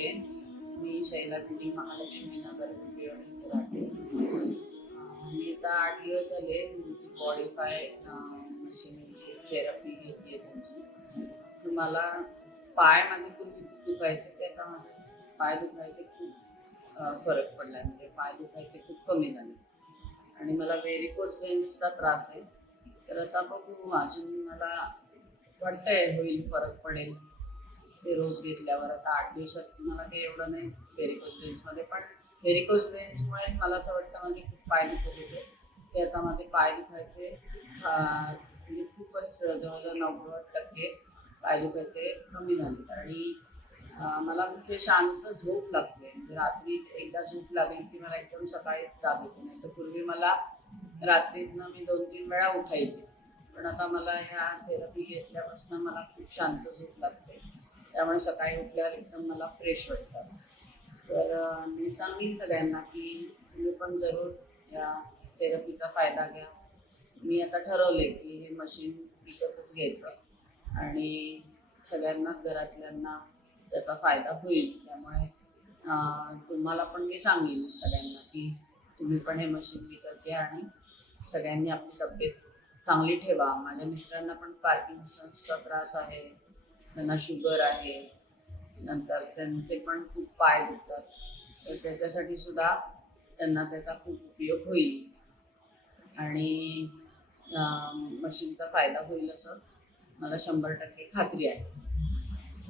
बोलते मी शैला बिल्डिंग महालक्ष्मी नगर इथे राहते. मी आता आठ दिवस झाले तुमची बॉडीफाय मशीनची थेरपी घेतली आहे तुमची मला पाय माझे पूर्वी खूप दुखायचे ते आता पाय दुखायचे खूप फरक पडला म्हणजे पाय दुखायचे खूप कमी झाले. आणि मला व्हेरिकोज वेन्सचा त्रास आहे. तर आता बघू अजून मला वाटतंय होईल फरक पडेल. ते रोज घेतल्यावर आता आठ दिवसात मला काही एवढं नाही व्हेरिकोज वेन्समध्ये पण व्हेरिकोज वेन्समुळेच मला असं वाटतं माझे खूप पाय दुखत होते. ते आता माझे पाय दुखायचे. म्हणजे खूपच जवळजवळ नव्वद टक्के पाय दुखायचे कमी झाले. आणि मला कुठे शांत झोप लागते. म्हणजे रात्री एकदा झोप लागली की मला एकदम सकाळी जाग येते. नाही तर पूर्वी मला रात्रीतनं मी दोन तीन वेळा उठायचे. पण आता मला ह्या थेरपी घेतल्यापासून मला खूप शांत झोप लागते. त्यामुळे सकाळी उठल्यावर एकदम मला फ्रेश वाटतं. तर मी सांगेन सगळ्यांना की तुम्ही पण जरूर या थेरपीचा फायदा घ्या. मी आता ठरवले की हे मशीन विकतच घ्यायचं आणि सगळ्यांनाच घरातल्यांना त्याचा फायदा होईल. त्यामुळे तुम्हाला पण मी सांगेन सगळ्यांना की तुम्ही पण हे मशीन विकत घ्या आणि सगळ्यांनी आपली तब्येत चांगली ठेवा. माझ्या मित्रांना पण पार्किंगचा त्रास आहे. त्यांना शुगर आहे. नंतर त्यांचे पण खूप पाय दुखतात. तर त्याच्यासाठी सुद्धा त्यांना त्याचा खूप उपयोग होईल. आणि मशीनचा फायदा होईल असं मला शंभर टक्के खात्री आहे.